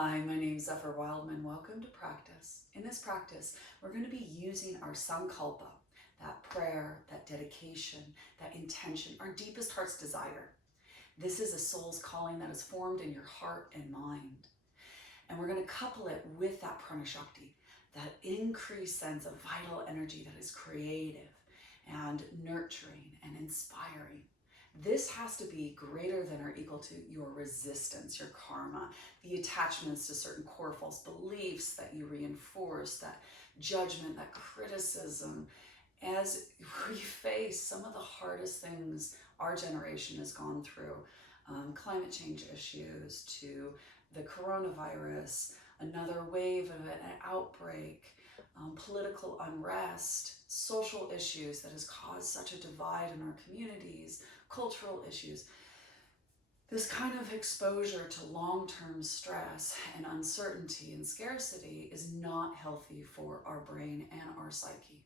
Hi, my name is Zephyr Wildman. Welcome to practice. In this practice, we're going to be using our sankalpa, that prayer, that dedication, that intention, our deepest heart's desire. This is a soul's calling that is formed in your heart and mind. And we're going to couple it with that prana shakti, that increased sense of vital energy that is creative and nurturing and inspiring. This has to be greater than or equal to your resistance, your karma, the attachments to certain core false beliefs that you reinforce, that judgment, that criticism. As we face some of the hardest things our generation has gone through, climate change issues to the coronavirus, another wave of an outbreak, political unrest, social issues that has caused such a divide in our communities, cultural issues. This kind of exposure to long-term stress and uncertainty and scarcity is not healthy for our brain and our psyche.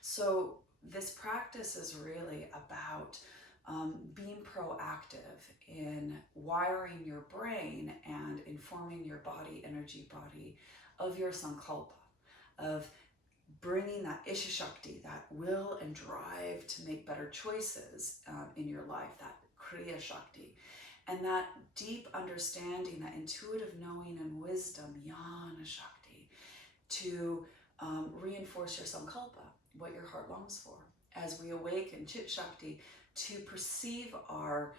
So this practice is really about being proactive in wiring your brain and informing your energy body of your sankalpa, of bringing that isha shakti, that will and drive to make better choices in your life, that kriya shakti, and that deep understanding, that intuitive knowing and wisdom, jnana shakti, to reinforce your sankalpa, what your heart longs for. As we awaken chit shakti, to perceive our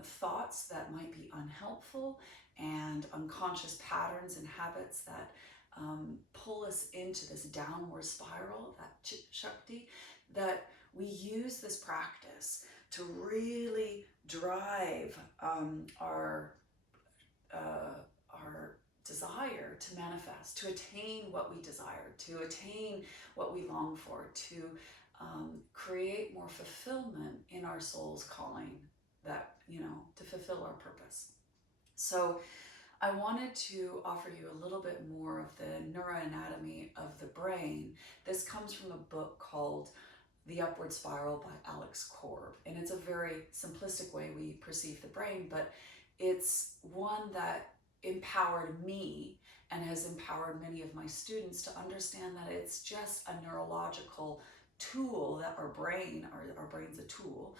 thoughts that might be unhelpful and unconscious patterns and habits that pull us into this downward spiral, that chit shakti, that we use this practice to really drive our desire to manifest, to attain what we desire, to attain what we long for, to create more fulfillment in our soul's calling, that, to fulfill our purpose. So I wanted to offer you a little bit more of the neuroanatomy of the brain. This comes from a book called The Upward Spiral by Alex Korb. And it's a very simplistic way we perceive the brain, but it's one that empowered me and has empowered many of my students to understand that it's just a neurological tool, that our brain's a tool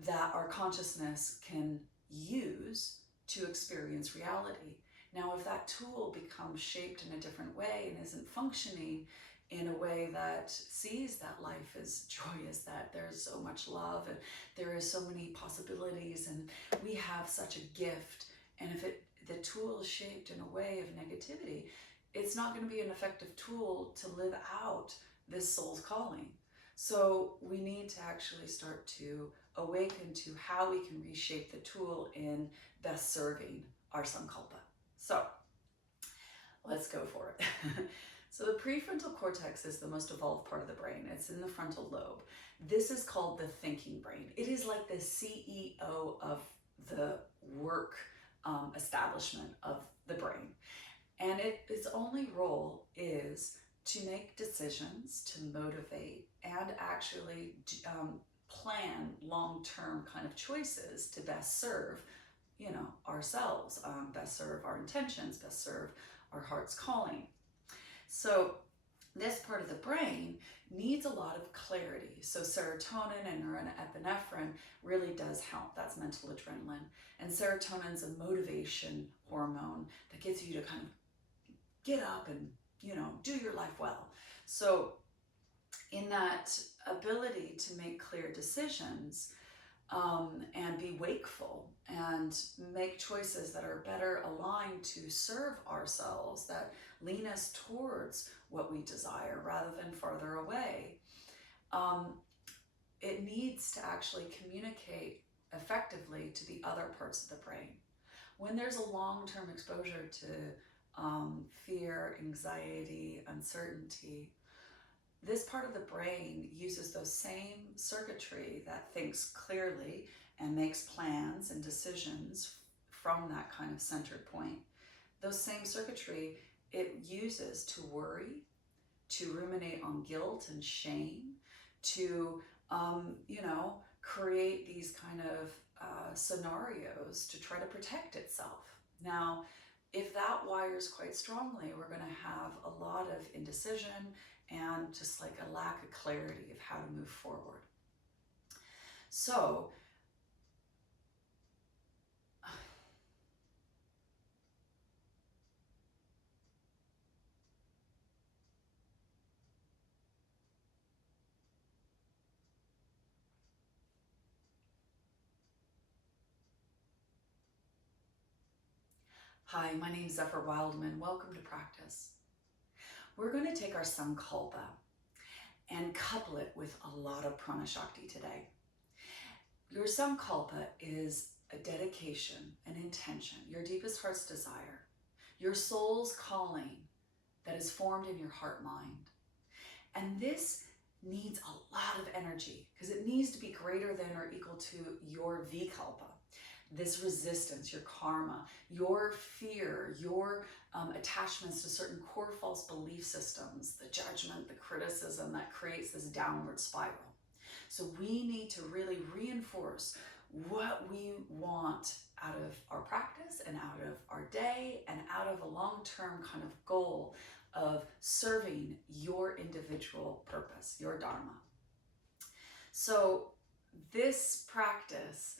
that our consciousness can use to experience reality. Now, if that tool becomes shaped in a different way and isn't functioning in a way that sees that life is joyous, that there's so much love and there is so many possibilities and we have such a gift, and if the tool is shaped in a way of negativity, it's not going to be an effective tool to live out this soul's calling. So we need to actually start to awaken to how we can reshape the tool in best serving our sankalpa. So let's go for it. So the prefrontal cortex is the most evolved part of the brain. It's in the frontal lobe. This is called the thinking brain. It is like the CEO of the work establishment of the brain. And its only role is to make decisions, to motivate, and actually plan long-term kind of choices to best serve, ourselves, best serve our intentions, best serve our heart's calling. So this part of the brain needs a lot of clarity. So serotonin and norepinephrine really does help. That's mental adrenaline. And serotonin's a motivation hormone that gets you to kind of get up and, do your life well. So in that ability to make clear decisions and be wakeful and make choices that are better aligned to serve ourselves, that lean us towards what we desire rather than farther away, it needs to actually communicate effectively to the other parts of the brain. When there's a long-term exposure to fear, anxiety, uncertainty, this part of the brain uses those same circuitry that thinks clearly and makes plans and decisions from that kind of centered point. Those same circuitry it uses to worry, to ruminate on guilt and shame, to create these kind of scenarios to try to protect itself. Now, if that wires quite strongly, we're going to have a lot of indecision and just like a lack of clarity of how to move forward. So hi, my name is Zephyr Wildman. Welcome to practice. We're going to take our Sankalpa and couple it with a lot of Prana Shakti today. Your Sankalpa is a dedication, an intention, your deepest heart's desire, your soul's calling that is formed in your heart mind. And this needs a lot of energy because it needs to be greater than or equal to your Vikalpa. This resistance, your karma, your fear, your attachments to certain core false belief systems, the judgment, the criticism that creates this downward spiral. So we need to really reinforce what we want out of our practice and out of our day and out of a long-term kind of goal of serving your individual purpose, your dharma. So this practice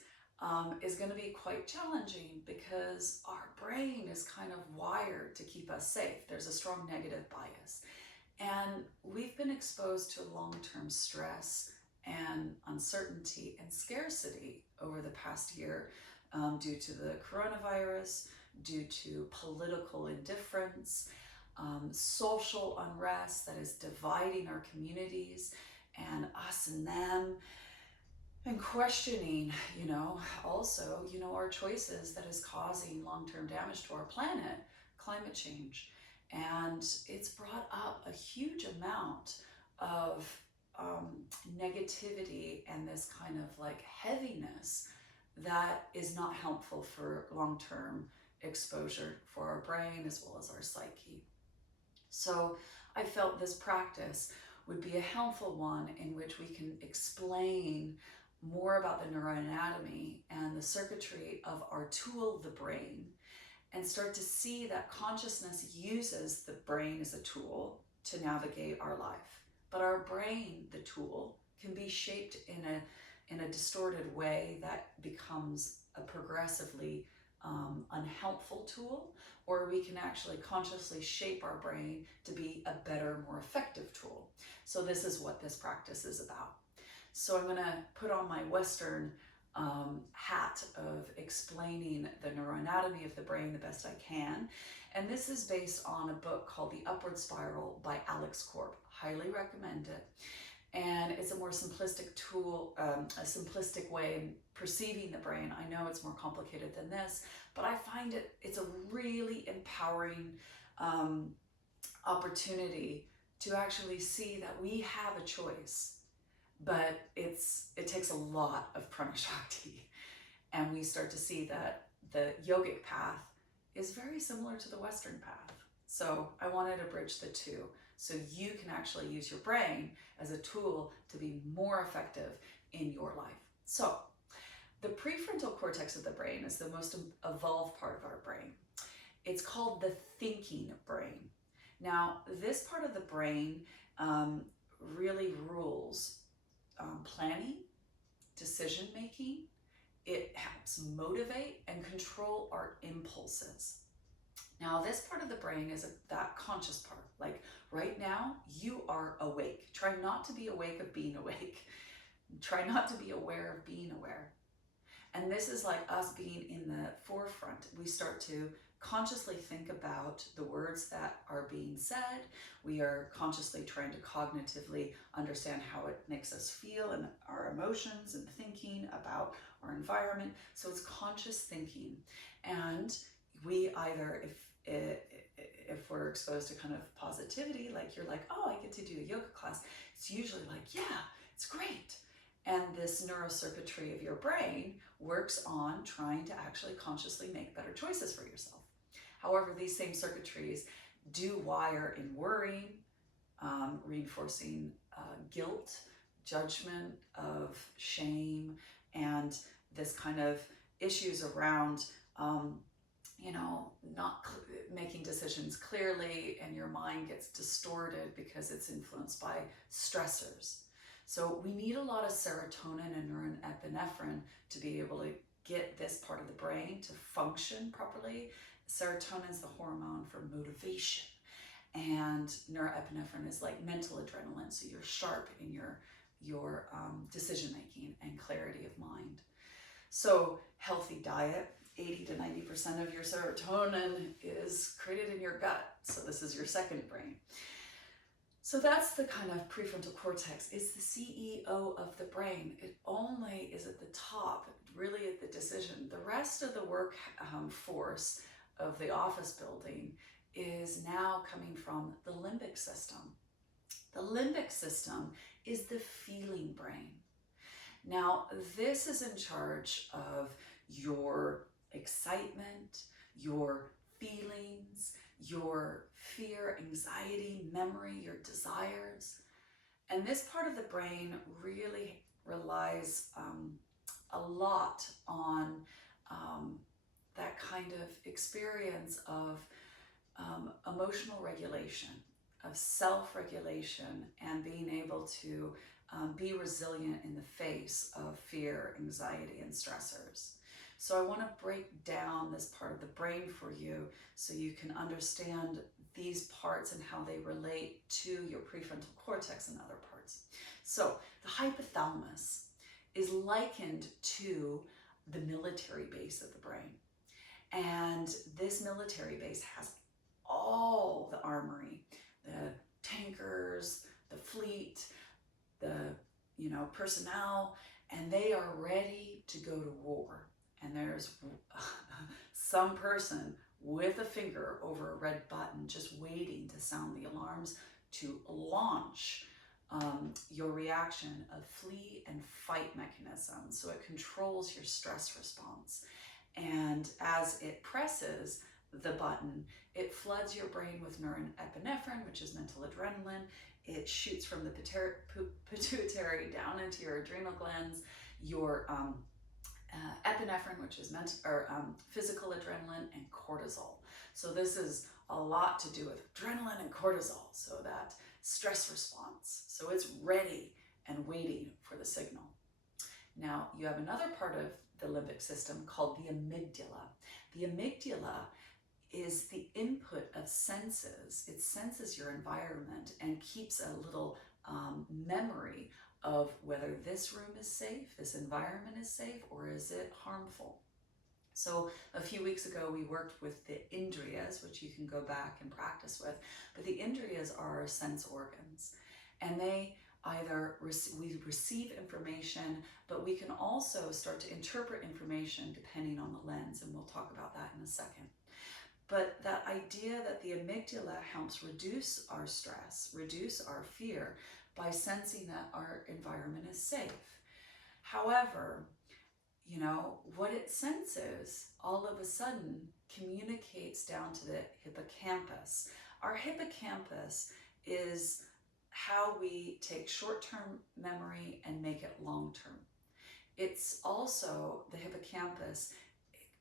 is going to be quite challenging because our brain is kind of wired to keep us safe. There's a strong negative bias. And we've been exposed to long-term stress and uncertainty and scarcity over the past year due to the coronavirus, due to political indifference, social unrest that is dividing our communities and us and them, and questioning, also, our choices that is causing long-term damage to our planet, climate change. And it's brought up a huge amount of negativity and this kind of like heaviness that is not helpful for long-term exposure for our brain as well as our psyche. So I felt this practice would be a helpful one in which we can explain more about the neuroanatomy and the circuitry of our tool, the brain, and start to see that consciousness uses the brain as a tool to navigate our life. But our brain, the tool, can be shaped in a distorted way that becomes a progressively unhelpful tool, or we can actually consciously shape our brain to be a better, more effective tool. So this is what this practice is about. So I'm going to put on my Western hat of explaining the neuroanatomy of the brain the best I can. And this is based on a book called The Upward Spiral by Alex Korb. Highly recommend it. And it's a more simplistic tool, a simplistic way of perceiving the brain. I know it's more complicated than this, but I find it's a really empowering opportunity to actually see that we have a choice. But it takes a lot of Prana Shakti, and we start to see that the yogic path is very similar to the Western path. So I wanted to bridge the two so you can actually use your brain as a tool to be more effective in your life. So the prefrontal cortex of the brain is the most evolved part of our brain. It's called the thinking brain. Now, this part of the brain really rules planning, decision-making. It helps motivate and control our impulses. Now, this part of the brain is that conscious part. Like right now, you are awake. Try not to be awake of being awake. Try not to be aware of being aware. And this is like us being in the forefront. We start to consciously think about the words that are being said. We are consciously trying to cognitively understand how it makes us feel and our emotions and thinking about our environment. So it's conscious thinking. And we either, if we're exposed to kind of positivity, like you're like, oh, I get to do a yoga class, it's usually like, yeah, it's great. And this neurocircuitry of your brain works on trying to actually consciously make better choices for yourself. However, these same circuitries do wire in worrying, reinforcing guilt, judgment of shame, and this kind of issues around, not making decisions decisions clearly, and your mind gets distorted because it's influenced by stressors. So we need a lot of serotonin and norepinephrine to be able to get this part of the brain to function properly. Serotonin is the hormone for motivation, and norepinephrine is like mental adrenaline, so you're sharp in your decision making and clarity of mind. So healthy diet, 80 to 90% of your serotonin is created in your gut. So this is your second brain. So that's the kind of prefrontal cortex. It's the CEO of the brain. It only is at the top, really at the decision. The rest of the work force of the office building is now coming from the limbic system. The limbic system is the feeling brain. Now, this is in charge of your excitement, your feelings, your fear, anxiety, memory, your desires. And this part of the brain really relies a lot on that kind of experience of emotional regulation, of self-regulation, and being able to be resilient in the face of fear, anxiety, and stressors. So I want to break down this part of the brain for you so you can understand these parts and how they relate to your prefrontal cortex and other parts. So the hypothalamus is likened to the military base of the brain. And this military base has all the armory, the tankers, the fleet, the personnel, and they are ready to go to war. And there's some person with a finger over a red button just waiting to sound the alarms to launch your reaction of flee and fight mechanism. So it controls your stress response. And as it presses the button, it floods your brain with norepinephrine, which is mental adrenaline. It shoots from the pituitary down into your adrenal glands, your epinephrine, which is physical adrenaline, and cortisol. So this is a lot to do with adrenaline and cortisol, so that stress response. So it's ready and waiting for the signal. Now, you have another part of the limbic system called the amygdala. The amygdala is the input of senses. It senses your environment and keeps a little memory of whether this room is safe, this environment is safe, or is it harmful. So a few weeks ago, we worked with the indriyas, which you can go back and practice with. But the indriyas are our sense organs, and they either we receive information, but we can also start to interpret information depending on the lens, and we'll talk about that in a second. But that idea that the amygdala helps reduce our stress, reduce our fear by sensing that our environment is safe. However, what it senses all of a sudden communicates down to the hippocampus. Our hippocampus is how we take short-term memory and make it long-term. It's also, the hippocampus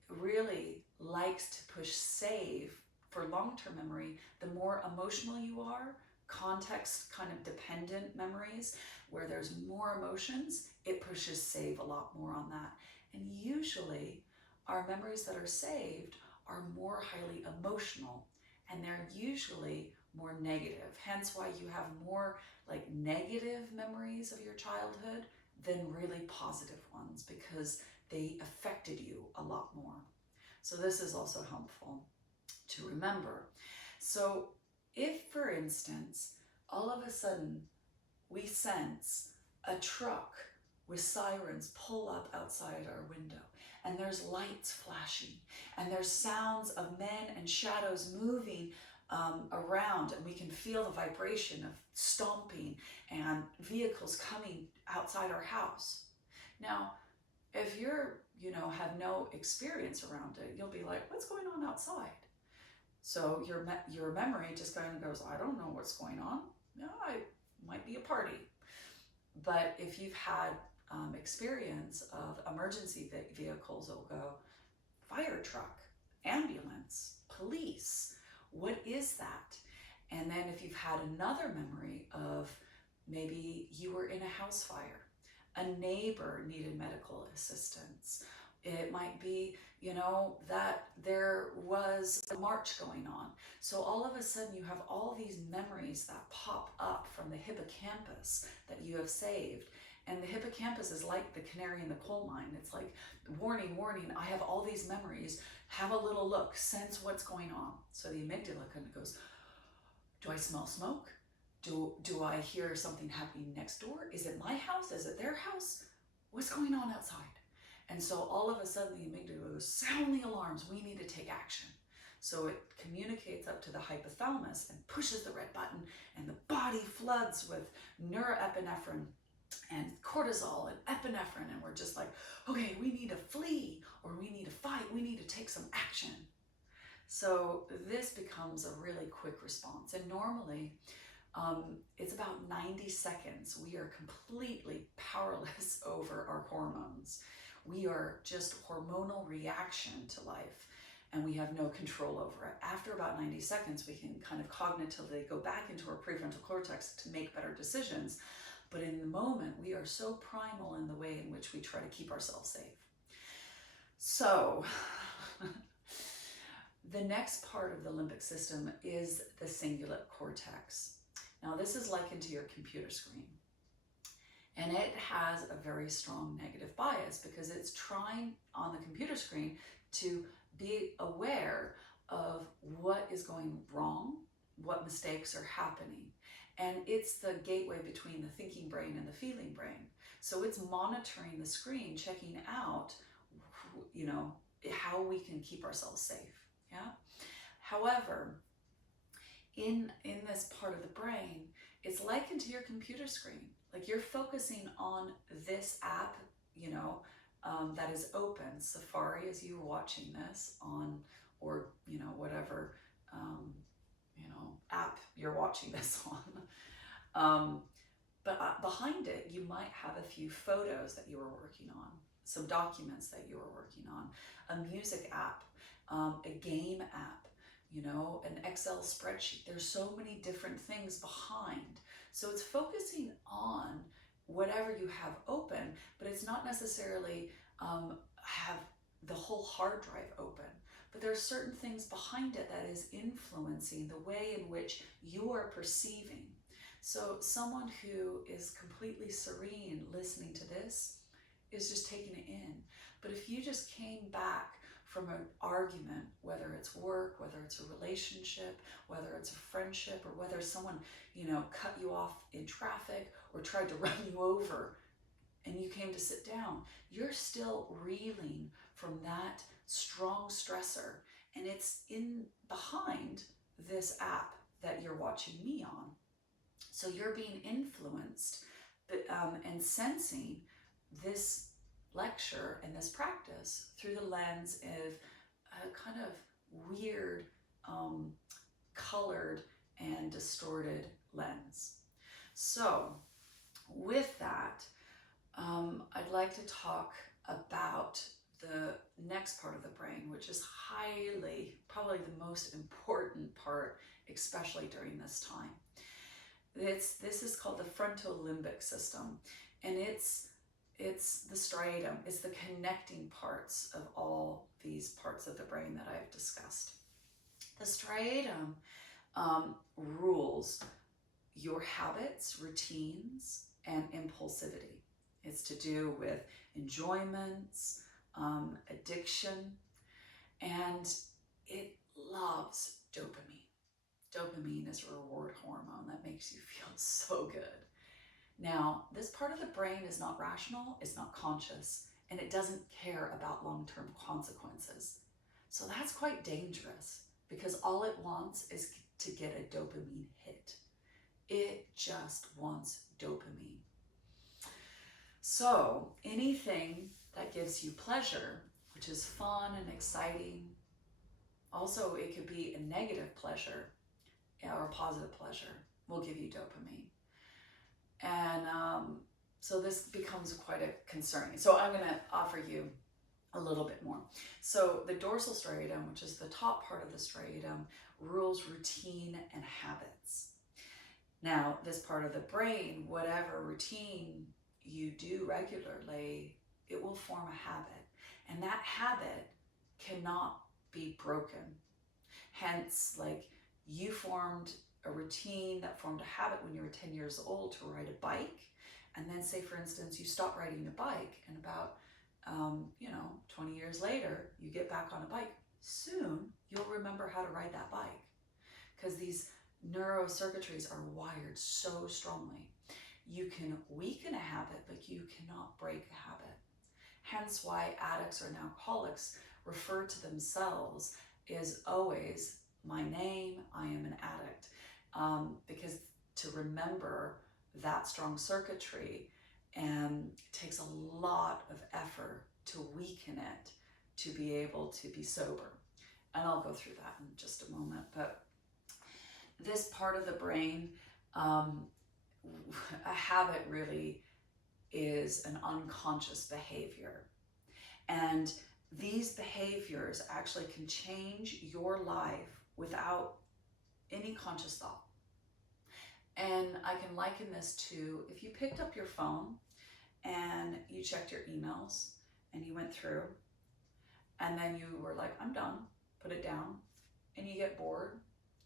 really likes to push save for long-term memory. The more emotional you are, context kind of dependent memories, where there's more emotions, it pushes save a lot more on that. And usually our memories that are saved are more highly emotional, and they're usually more negative. Hence why you have more like negative memories of your childhood than really positive ones, because they affected you a lot more. So this is also helpful to remember. So if, for instance, all of a sudden we sense a truck with sirens pull up outside our window, and there's lights flashing, and there's sounds of men and shadows moving around, and we can feel the vibration of stomping and vehicles coming outside our house. Now, if you're, have no experience around it, you'll be like, what's going on outside? So your memory just kind of goes, I don't know what's going on. No, it might be a party. But if you've had experience of emergency vehicles, it'll go fire truck, ambulance, police, is that? And then if you've had another memory of maybe you were in a house fire, a neighbor needed medical assistance. It might be, that there was a march going on. So all of a sudden you have all these memories that pop up from the hippocampus that you have saved. And the hippocampus is like the canary in the coal mine. It's like, warning, warning, I have all these memories. Have a little look, sense what's going on. So the amygdala kind of goes, do I smell smoke? Do I hear something happening next door? Is it my house? Is it their house? What's going on outside? And so all of a sudden the amygdala goes, sound the alarms, we need to take action. So it communicates up to the hypothalamus and pushes the red button, and the body floods with norepinephrine and cortisol and epinephrine, and we're just like, okay, we need to flee, or we need to fight, we need to take some action. So this becomes a really quick response. And normally, it's about 90 seconds. We are completely powerless over our hormones. We are just hormonal reaction to life, and we have no control over it. After about 90 seconds, we can kind of cognitively go back into our prefrontal cortex to make better decisions. But in the moment, we are so primal in the way in which we try to keep ourselves safe. So the next part of the limbic system is the cingulate cortex. Now, this is likened to your computer screen. And it has a very strong negative bias because it's trying on the computer screen to be aware of what is going wrong, what mistakes are happening. And it's the gateway between the thinking brain and the feeling brain. So it's monitoring the screen, checking out, how we can keep ourselves safe. Yeah. However, in this part of the brain, it's likened to your computer screen. Like you're focusing on this app, that is open. Safari, as you were watching this on, or, whatever, app you're watching this on. But behind it, you might have a few photos that you were working on, some documents that you were working on, a music app, a game app, an Excel spreadsheet. There's so many different things behind. So it's focusing on whatever you have open, but it's not necessarily have the whole hard drive open. But there are certain things behind it that is influencing the way in which you are perceiving. So someone who is completely serene listening to this is just taking it in. But if you just came back from an argument, whether it's work, whether it's a relationship, whether it's a friendship, or whether someone, cut you off in traffic or tried to run you over, and you came to sit down, you're still reeling from that strong stressor. And it's in behind this app that you're watching me on. So you're being influenced and sensing this lecture and this practice through the lens of a kind of weird, colored and distorted lens. So with that, I'd like to talk about the next part of the brain, which is probably the most important part, especially during this time. This is called the frontal limbic system, and it's the striatum. It's the connecting parts of all these parts of the brain that I've discussed. The striatum rules your habits, routines, and impulsivity. It's to do with enjoyments, addiction, and it loves dopamine. Dopamine is a reward hormone that makes you feel so good. Now, this part of the brain is not rational, it's not conscious, and it doesn't care about long-term consequences. So that's quite dangerous because all it wants is to get a dopamine hit. It just wants dopamine. So anything that gives you pleasure, which is fun and exciting, also it could be a negative pleasure or a positive pleasure, will give you dopamine. And so this becomes quite a concerning. So I'm going to offer you a little bit more. So the dorsal striatum, which is the top part of the striatum, rules routine and habits. Now, this part of the brain, whatever routine you do regularly, it will form a habit. And that habit cannot be broken. Hence, like, you formed a routine that formed a habit when you were 10 years old to ride a bike. And then say, for instance, you stop riding a bike and about 20 years later, you get back on a bike. Soon, you'll remember how to ride that bike because these neurocircuitries are wired so strongly. You can weaken a habit, but you cannot break a habit. Hence why addicts or alcoholics refer to themselves as always, my name, I am an addict. Because to remember that strong circuitry takes a lot of effort to weaken it to be able to be sober. And I'll go through that in just a moment. But this part of the brain, a habit really is an unconscious behavior. And these behaviors actually can change your life without any conscious thought. And I can liken this to if you picked up your phone and you checked your emails and you went through and then you were like, I'm done, put it down, and you get bored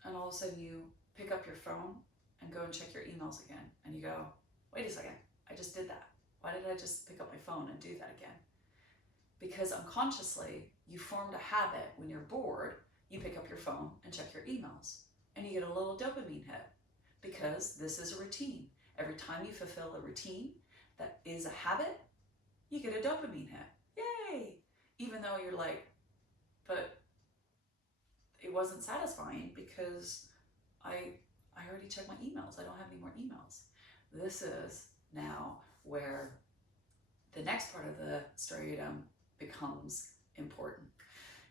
and all of a sudden you pick up your phone and go and check your emails again and you go, wait a second, I just did that. Why did I just pick up my phone and do that again? Because unconsciously you formed a habit. When you're bored, you pick up your phone and check your emails and you get a little dopamine hit because this is a routine. Every time you fulfill a routine that is a habit, you get a dopamine hit. Yay! Even though you're like, but it wasn't satisfying because I already checked my emails. I don't have any more emails. This is now where the next part of the striatum becomes important.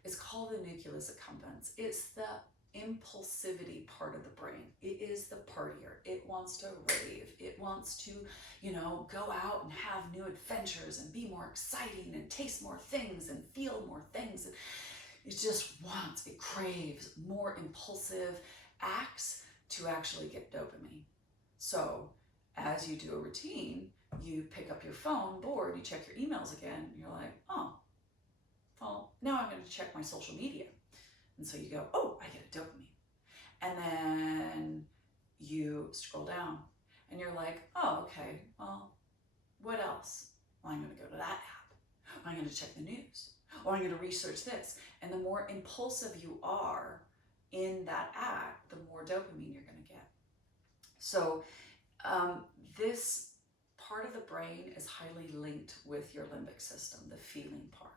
It's called the nucleus accumbens. It's the impulsivity part of the brain. It is the partier. It wants to rave. It wants to, go out and have new adventures and be more exciting and taste more things and feel more things. It just wants, it craves more impulsive acts to actually get dopamine. So as you do a routine, you pick up your phone, bored, you check your emails again, and you're like, oh, well, now I'm going to check my social media. And so you go, oh, I get a dopamine. And then you scroll down and you're like, oh, okay, well, what else? Well, I'm going to go to that app. I'm going to check the news. Or I'm going to research this. And the more impulsive you are in that act, the more dopamine you're going to get. So this part of the brain is highly linked with your limbic system, the feeling part.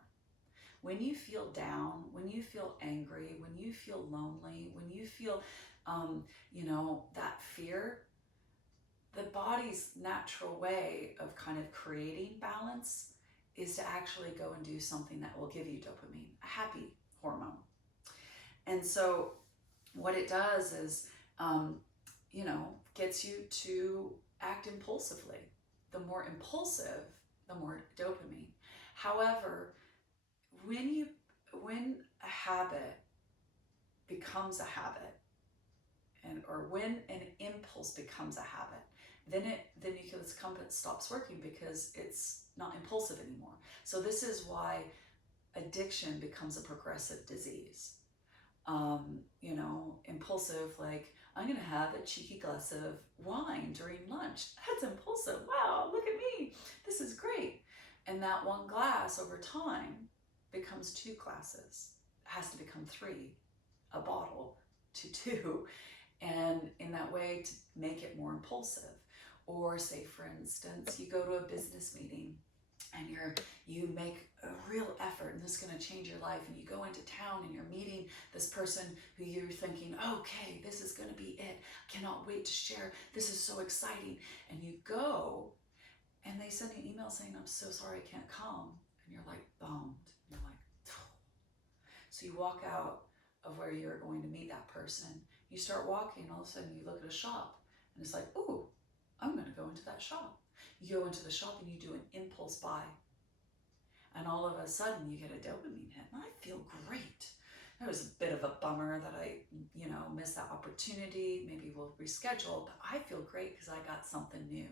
When you feel down, when you feel angry, when you feel lonely, when you feel, that fear, the body's natural way of kind of creating balance is to actually go and do something that will give you dopamine, a happy hormone. And so what it does is, gets you to act impulsively. The more impulsive, the more dopamine. However, when a habit becomes a habit, or when an impulse becomes a habit, then the nucleus accumbens stops working because it's not impulsive anymore. So this is why addiction becomes a progressive disease. Impulsive, like, I'm going to have a cheeky glass of wine during lunch. That's impulsive. Wow, look at me. This is great. And that one glass over time becomes 2 glasses. It has to become 3, a bottle to 2. And in that way to make it more impulsive. Or say, for instance, you go to a business meeting and you make a real effort and this is going to change your life, and you go into town and you're meeting this person who you're thinking, okay, this is going to be it. I cannot wait to share. This is so exciting. And you go and they send you an email saying, I'm so sorry, I can't come. And you're like bummed. You're like, phew. So you walk out of where you're going to meet that person. You start walking, all of a sudden you look at a shop and it's like, ooh, I'm going to go into that shop. You go into the shop and you do an impulse buy. And all of a sudden you get a dopamine hit, and I feel great. It was a bit of a bummer that I, missed that opportunity. Maybe we'll reschedule, but I feel great because I got something new.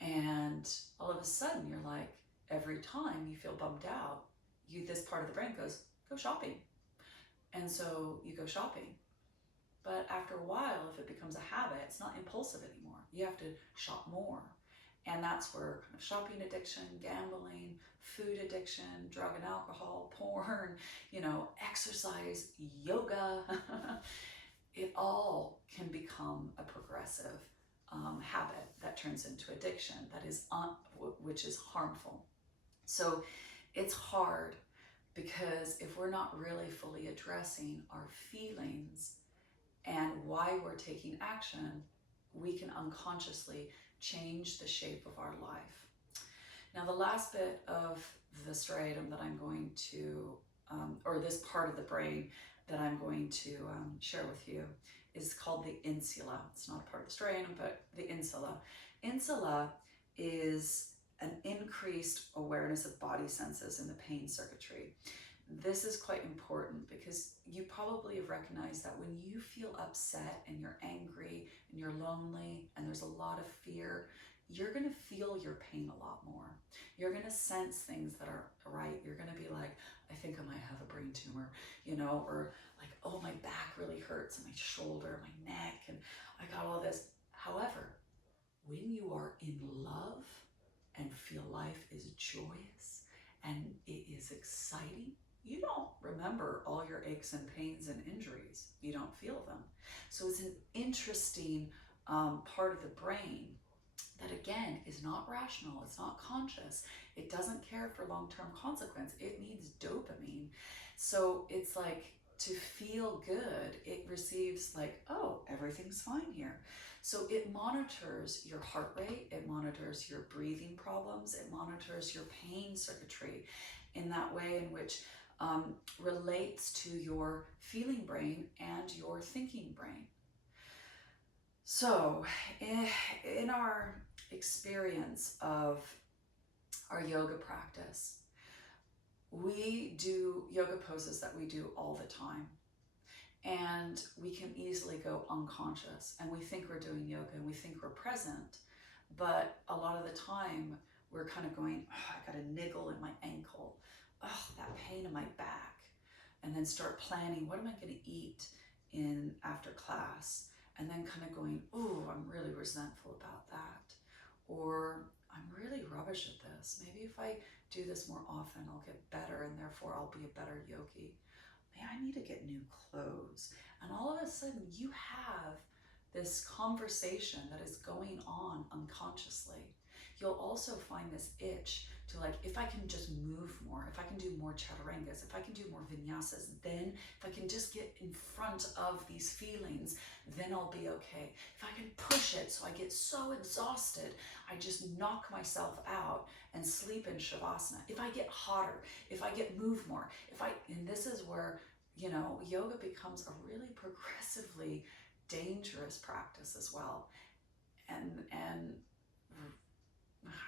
And all of a sudden you're like, every time you feel bummed out, this part of the brain goes, go shopping. And so you go shopping. But after a while, if it becomes a habit, it's not impulsive anymore. You have to shop more. And that's where kind of shopping addiction, gambling, food addiction, drug and alcohol, porn, exercise, yoga, it all can become a progressive habit that turns into addiction, which is harmful. So it's hard, because if we're not really fully addressing our feelings and why we're taking action, we can unconsciously change the shape of our life. Now, the last bit of the striatum that I'm going to, or this part of the brain that I'm going to share with you, is called the insula. It's not a part of the striatum, but the insula. Insula is an increased awareness of body senses in the pain circuitry. This is quite important because you probably have recognized that when you feel upset and you're angry and you're lonely and there's a lot of fear, you're going to feel your pain a lot more. You're going to sense things that are right. You're going to be like, I think I might have a brain tumor, or like, oh, my back really hurts and my shoulder, my neck, and I got all this. However, when you are in love and feel life is joyous and it is exciting, you don't remember all your aches and pains and injuries. You don't feel them. So it's an interesting part of the brain that, again, is not rational. It's not conscious. It doesn't care for long-term consequence. It needs dopamine. So it's like, to feel good, it receives like, oh, everything's fine here. So it monitors your heart rate, it monitors your breathing problems, it monitors your pain circuitry in that way in which relates to your feeling brain and your thinking brain. So in our experience of our yoga practice, we do yoga poses that we do all the time. And we can easily go unconscious and we think we're doing yoga and we think we're present. But a lot of the time we're kind of going, oh, I got a niggle in my ankle. Oh, that pain in my back. And then start planning, what am I going to eat after class? And then kind of going, oh, I'm really resentful about that. Or I'm really rubbish at this. Maybe if I do this more often, I'll get better and therefore I'll be a better yogi. Man, I need to get new clothes. And all of a sudden you have this conversation that is going on unconsciously. You'll also find this itch to like, if I can just move more, if I can do more chaturangas, if I can do more vinyasas, then if I can just get in front of these feelings, then I'll be okay. If I can push it so I get so exhausted, I just knock myself out and sleep in Shavasana. If I get hotter, if I get move more, and this is where, yoga becomes a really progressively dangerous practice as well. And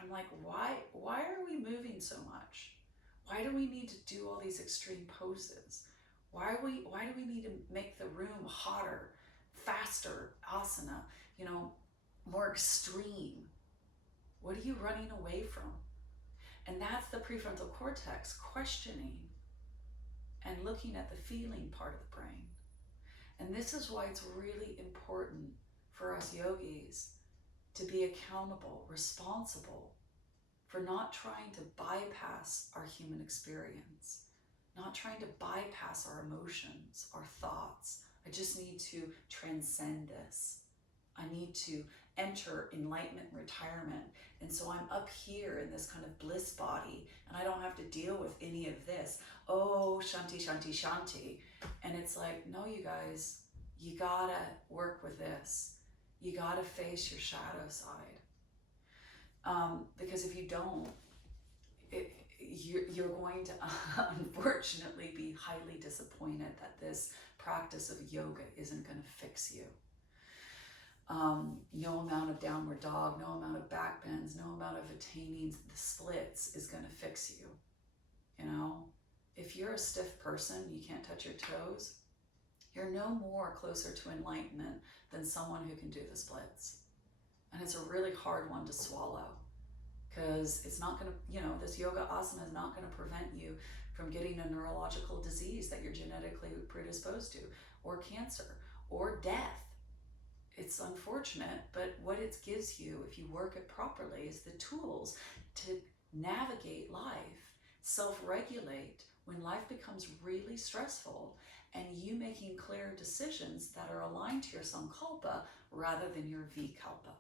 I'm like, why are we moving so much? Why do we need to do all these extreme poses? Why do we need to make the room hotter, faster, asana, more extreme? What are you running away from? And that's the prefrontal cortex questioning and looking at the feeling part of the brain. And this is why it's really important for us yogis to be accountable, responsible for not trying to bypass our human experience, not trying to bypass our emotions, our thoughts. I just need to transcend this. I need to enter enlightenment and retirement. And so I'm up here in this kind of bliss body and I don't have to deal with any of this. Oh, shanti, shanti, shanti. And it's like, no, you guys, you gotta work with this. You gotta face your shadow side. Because if you don't, you're going to unfortunately be highly disappointed that this practice of yoga isn't going to fix you. No amount of downward dog, no amount of back bends, no amount of attaining the splits is going to fix you. You know, if you're a stiff person, you can't touch your toes, you're no more closer to enlightenment than someone who can do the splits. And it's a really hard one to swallow, because it's not going to, this yoga asana is not going to prevent you from getting a neurological disease that you're genetically predisposed to, or cancer, or death. It's unfortunate, but what it gives you, if you work it properly, is the tools to navigate life, self-regulate when life becomes really stressful, and you making clear decisions that are aligned to your sankalpa rather than your vikalpa.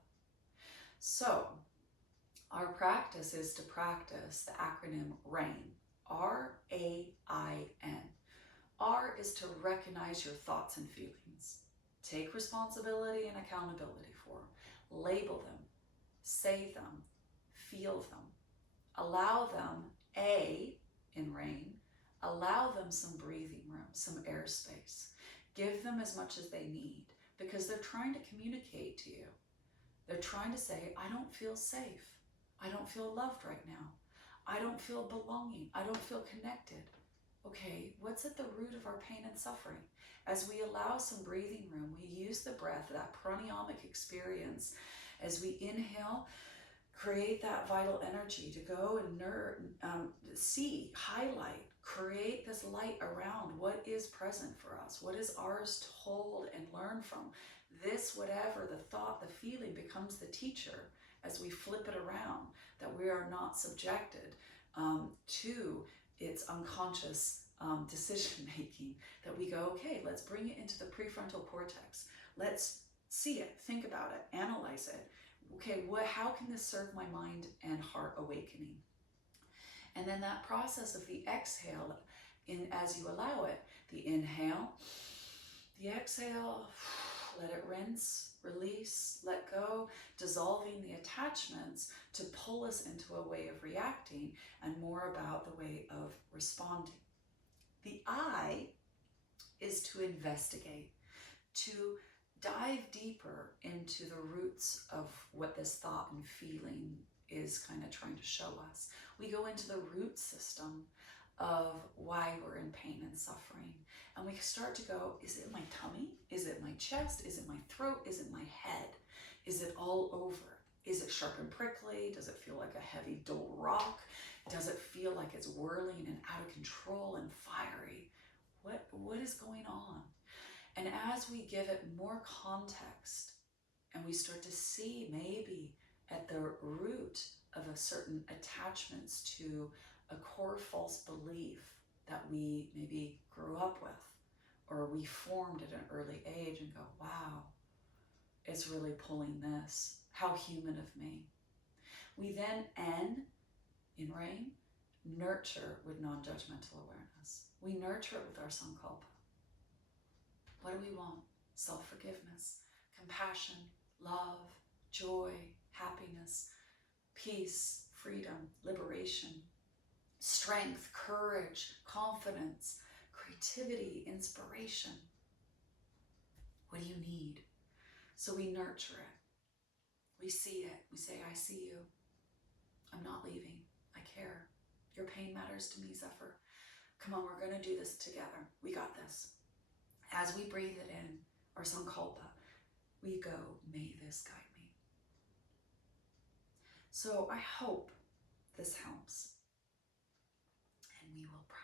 So our practice is to practice the acronym RAIN, R-A-I-N. R is to recognize your thoughts and feelings. Take responsibility and accountability for them. Label them. Say them. Feel them. Allow them, A, in RAIN, allow them some breathing room, some airspace. Give them as much as they need, because they're trying to communicate to you. They're trying to say, I don't feel safe. I don't feel loved right now. I don't feel belonging. I don't feel connected. Okay, what's at the root of our pain and suffering? As we allow some breathing room, we use the breath, that pranayamic experience. As we inhale, create that vital energy to go and see, highlight, create this light around what is present for us, what is ours to hold and learn from. This, whatever the thought, the feeling, becomes the teacher as we flip it around, that we are not subjected to its unconscious decision making, that we go, okay, let's bring it into the prefrontal cortex. Let's see it, think about it, analyze it. Okay, how can this serve my mind and heart awakening? And then that process of the exhale, as you allow it, the inhale, the exhale, let it rinse, release, let go, dissolving the attachments to pull us into a way of reacting and more about the way of responding. The I is to investigate, to dive deeper into the roots of what this thought and feeling is kind of trying to show us. We go into the root system of why we're in pain and suffering. And we start to go, is it my tummy? Is it my chest? Is it my throat? Is it my head? Is it all over? Is it sharp and prickly? Does it feel like a heavy, dull rock? Does it feel like it's whirling and out of control and fiery? What is going on? And as we give it more context and we start to see maybe at the root of a certain attachments to a core false belief that we maybe grew up with or we formed at an early age, and go, wow, it's really pulling this. How human of me. We then N, in RAIN, nurture with non-judgmental awareness. We nurture it with our sankalpa. What do we want? Self-forgiveness, compassion, love, joy, happiness, peace, freedom, liberation, strength, courage, confidence, creativity, inspiration. What do you need? So we nurture it. We see it. We say, I see you. I'm not leaving. I care. Your pain matters to me, Zephyr. Come on, we're going to do this together. We got this. As we breathe it in, our sankalpa, we go, may this guide me. So I hope this helps. And we will practice.